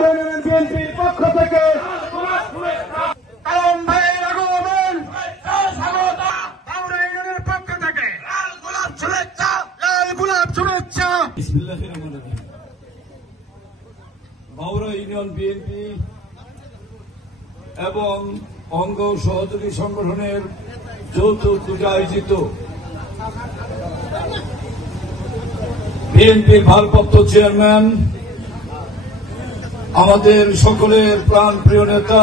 বিএনপির পক্ষ থেকে কালাম ভাইয়ের আগমন হাওড়া ইউনিয়নের পক্ষ থেকে লাল গোলাপ শুভেচ্ছা। বিসমিল্লাহির রহমানির রহিম। হাওড়া ইউনিয়ন বিএনপি এবং অঙ্গ সহযোগী সংগঠনের যৌথ উদ্যোগে আয়োজিত বিএনপির ভারপ্রাপ্ত চেয়ারম্যান, আমাদের সকলের প্রাণপ্রিয় নেতা,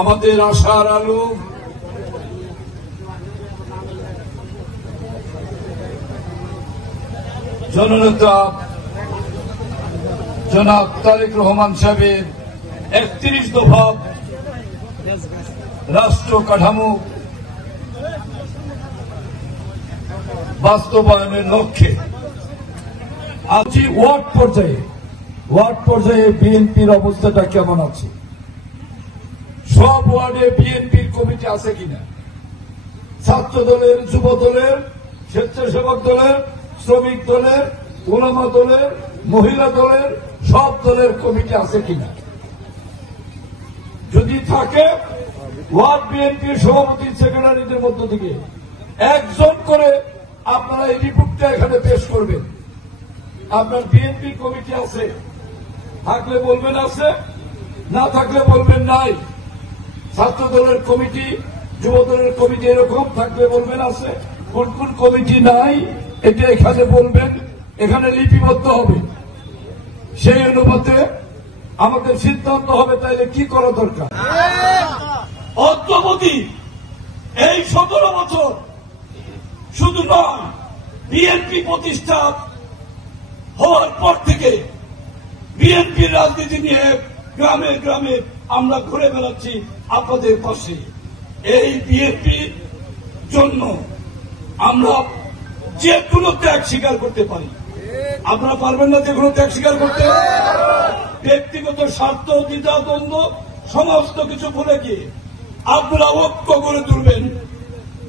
আমাদের আশার আলো, জননেতা জনাব তারেক রহমান সাহেবের ৩১ দফা রাষ্ট্র কাঠামো বাস্তবায়নের লক্ষ্যে আজ ওয়ার্ড পর্যায়ে বিএনপির অবস্থাটা কেমন আছে? সব ওয়ার্ডে বিএনপির কমিটি আছে কিনা? ছাত্র দলের, যুব দলের, স্বেচ্ছাসেবক দলের, শ্রমিক দলের, উলামা দলের, মহিলা দলের, সব দলের কমিটি আছে কিনা? যদি থাকে, ওয়ার্ড বিএনপির সভাপতি, সেক্রেটারিদের মধ্য থেকে একজন করে আপনারা এই রিপোর্টটা এখানে পেশ করবেন। আপনার বিএনপি কমিটি আছে, থাকলে বলবেন আছে, না থাকলে বলবেন নাই। ছাত্র দলের কমিটি, যুব দলের কমিটি এরকম থাকলে বলবেন আছে। কোন কোন কমিটি নাই এটা এখানে বলবেন, এখানে লিপিবদ্ধ হবে। সেই অনুপাতে আমাদের সিদ্ধান্ত হবে তাইলে কি করা দরকার। অদ্যবধি এই ১৭ বছর শুধু নয়, বিএনপি প্রতিষ্ঠা হওয়ার পর থেকে বিএনপির রাজনীতি নিয়ে গ্রামে গ্রামে আমরা ঘুরে বেড়াচ্ছি আপনাদের পাশে। এই বিএনপির জন্য আমরা যে কোনো ত্যাগ স্বীকার করতে পারি। আপনারা পারবেন না যে কোনো ত্যাগ স্বীকার করতে? ব্যক্তিগত স্বার্থ, দ্বিধা, দ্বন্দ্ব সমস্ত কিছু ভুলে গিয়ে আপনারা ঐক্য করে তুলবেন,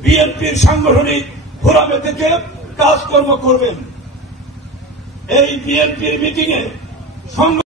বিএনপির সাংগঠনিক ফোরামে থেকে কাজকর্ম করবেন। এই বিএনপির মিটিংয়ে